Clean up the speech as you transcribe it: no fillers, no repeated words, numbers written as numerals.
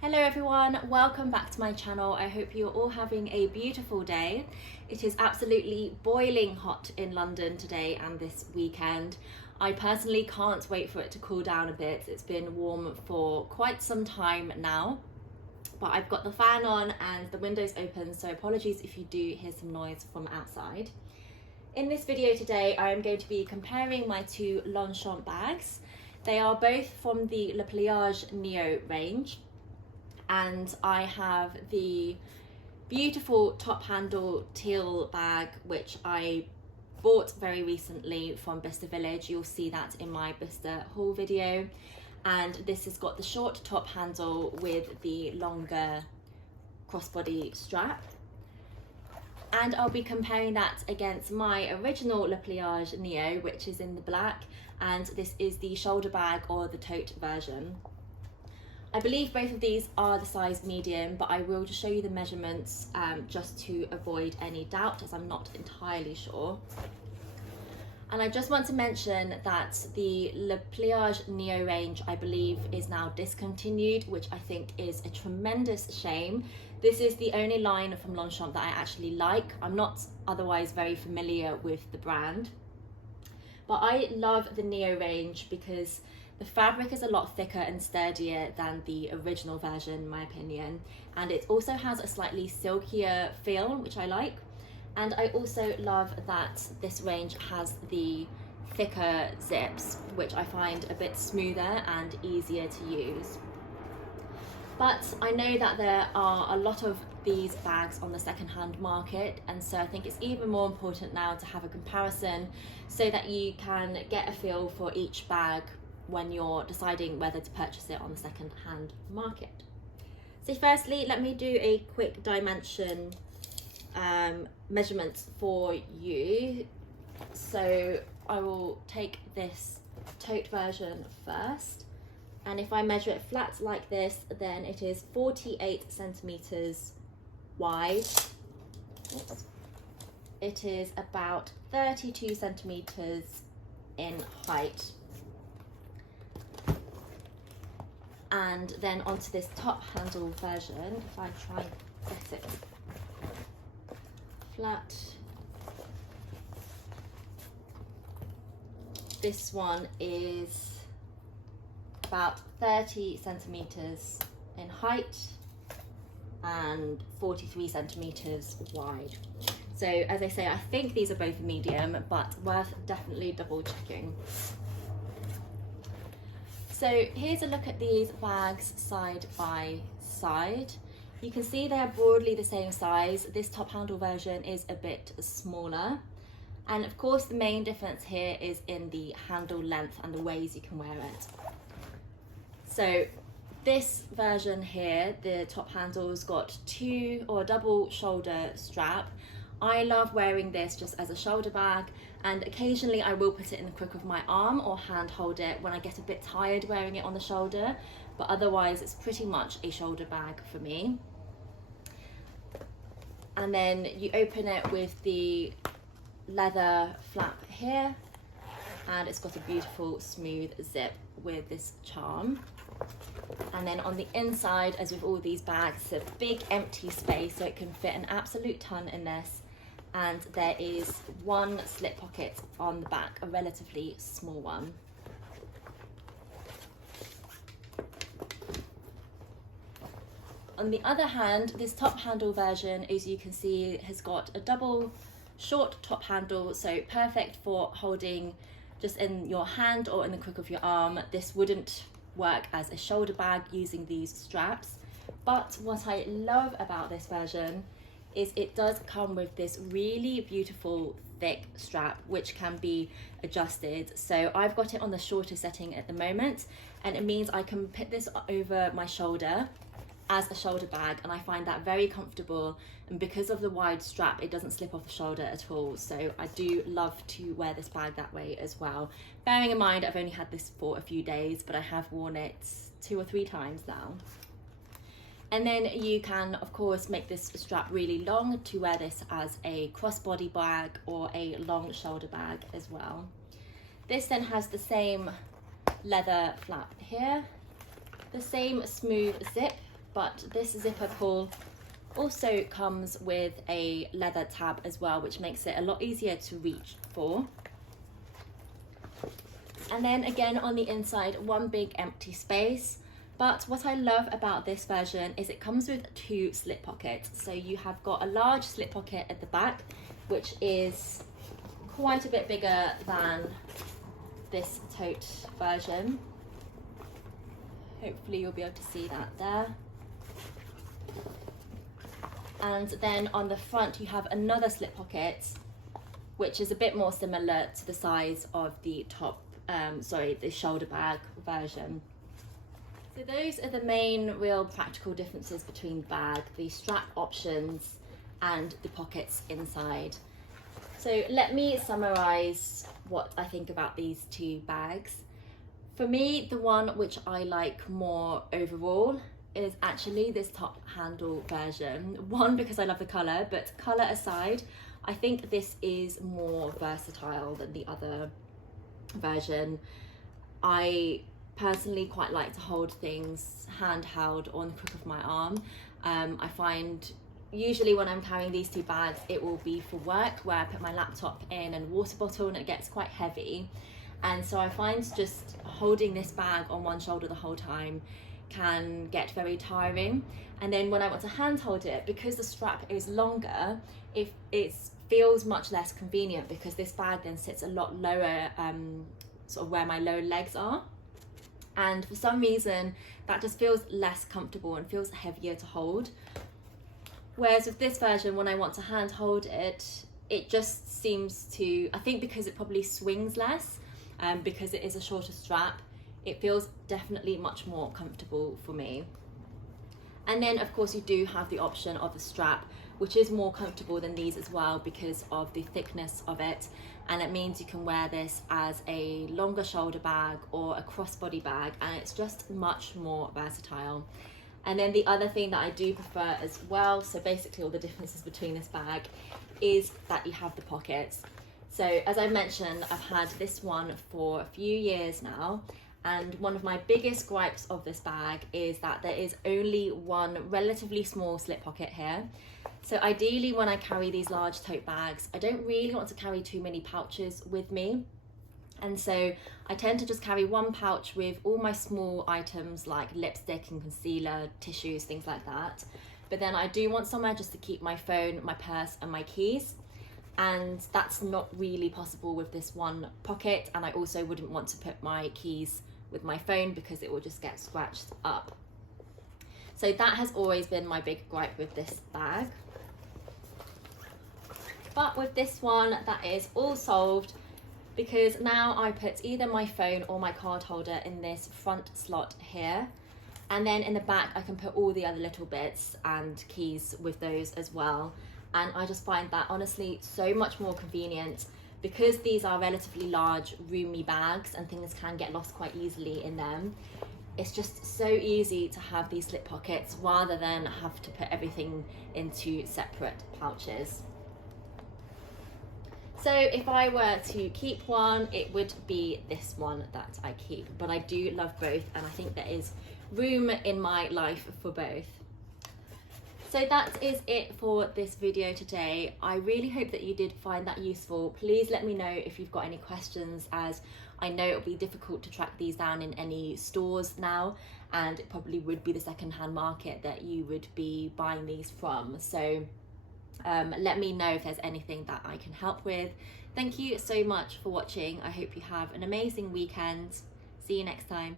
Hello everyone, welcome back to my channel. I hope you're all having a beautiful day. It is absolutely boiling hot in London today and this weekend. I personally can't wait for it to cool down a bit. It's been warm for quite some time now, but I've got the fan on and the windows open, so apologies if you do hear some noise from outside. In this video today, I am going to be comparing my two Longchamp bags. They are both from the Le Pliage Neo range. And I have the beautiful top handle teal bag, which I bought very recently from Bicester Village. You'll see that in my Bicester haul video. And this has got the short top handle with the longer crossbody strap. And I'll be comparing that against my original Le Pliage Neo, which is in the black, and this is the shoulder bag or the tote version. I believe both of these are the size medium, but I will just show you the measurements just to avoid any doubt, as I'm not entirely sure. And I just want to mention that the Le Pliage Neo range, I believe, is now discontinued, which I think is a tremendous shame. This is the only line from Longchamp that I actually like. I'm not otherwise very familiar with the brand, but I love the Neo range because the fabric is a lot thicker and sturdier than the original version, in my opinion, and it also has a slightly silkier feel, which I like. And I also love that this range has the thicker zips, which I find a bit smoother and easier to use. But I know that there are a lot of these bags on the second-hand market, and so I think it's even more important now to have a comparison so that you can get a feel for each bag when you're deciding whether to purchase it on the second-hand market. So firstly, let me do a quick dimension measurements for you. So I will take this tote version first, and if I measure it flat like this, then it is 48 centimeters wide. Oops. It is about 32 centimeters in height. And then onto this top handle version, if I try and set it flat, this one is about 30 centimeters in height and 43 centimeters wide. So as I say, I think these are both medium, but worth definitely double checking. So here's a look at these bags side by side. You can see they're broadly the same size. This top handle version is a bit smaller. And of course the main difference here is in the handle length and the ways you can wear it. So this version here, the top handle's got two or double shoulder strap. I love wearing this just as a shoulder bag, and occasionally I will put it in the crook of my arm or hand hold it when I get a bit tired wearing it on the shoulder, but otherwise it's pretty much a shoulder bag for me. And then you open it with the leather flap here, and it's got a beautiful smooth zip with this charm. And then on the inside, as with all these bags, it's a big empty space, so it can fit an absolute ton in this. And there is one slip pocket on the back, a relatively small one. On the other hand, this top handle version, as you can see, has got a double short top handle, so perfect for holding just in your hand or in the crook of your arm. This wouldn't work as a shoulder bag using these straps, but what I love about this version is it does come with this really beautiful thick strap which can be adjusted. So I've got it on the shorter setting at the moment, and it means I can put this over my shoulder as a shoulder bag, and I find that very comfortable, and because of the wide strap it doesn't slip off the shoulder at all. So I do love to wear this bag that way as well, bearing in mind I've only had this for a few days, but I have worn it 2 or 3 times now. And then you can of course make this strap really long to wear this as a crossbody bag or a long shoulder bag as well. This then has the same leather flap here, the same smooth zip but this zipper pull also comes with a leather tab as well, which makes it a lot easier to reach for. And then again on the inside, one big empty space. But what I love about this version is it comes with 2 slip pockets. So you have got a large slip pocket at the back, which is quite a bit bigger than this tote version. Hopefully you'll be able to see that there. And then on the front you have another slip pocket, which is a bit more similar to the size of the the shoulder bag version. So those are the main real practical differences between the bag, the strap options and the pockets inside. So let me summarize what I think about these 2 bags. For me, the one which I like more overall is actually this top handle version. One, because I love the color, but color aside, I think this is more versatile than the other version. I personally quite like to hold things handheld on the crook of my arm. I find usually when I'm carrying these 2 bags, it will be for work where I put my laptop in and water bottle, and it gets quite heavy. And so I find just holding this bag on one shoulder the whole time can get very tiring. And then when I want to hand hold it, because the strap is longer, it feels much less convenient, because this bag then sits a lot lower, sort of where my lower legs are. And for some reason, that just feels less comfortable and feels heavier to hold. Whereas with this version, when I want to hand hold it, it just seems to, I think because it probably swings less, because it is a shorter strap, it feels definitely much more comfortable for me. And then of course you do have the option of the strap, which is more comfortable than these as well because of the thickness of it. And it means you can wear this as a longer shoulder bag or a crossbody bag, and it's just much more versatile. And then the other thing that I do prefer as well, so basically all the differences between this bag, is that you have the pockets. So as I mentioned, I've had this one for a few years now, and one of my biggest gripes of this bag is that there is only one relatively small slip pocket here. So ideally when I carry these large tote bags, I don't really want to carry too many pouches with me. And so I tend to just carry one pouch with all my small items like lipstick and concealer, tissues, things like that. But then I do want somewhere just to keep my phone, my purse and my keys. And that's not really possible with this one pocket. And I also wouldn't want to put my keys with my phone because it will just get scratched up. So that has always been my big gripe with this bag. But with this one, that is all solved, because now I put either my phone or my card holder in this front slot here. And then in the back, I can put all the other little bits and keys with those as well. And I just find that honestly so much more convenient, because these are relatively large, roomy bags and things can get lost quite easily in them. It's just so easy to have these slip pockets rather than have to put everything into separate pouches. So if I were to keep one, it would be this one that I keep, but I do love both, and I think there is room in my life for both. So that is it for this video today. I really hope that you did find that useful. Please let me know if you've got any questions, as I know it'll be difficult to track these down in any stores now, and it probably would be the second-hand market that you would be buying these from. So let me know if there's anything that I can help with. Thank you so much for watching. I hope you have an amazing weekend. See you next time.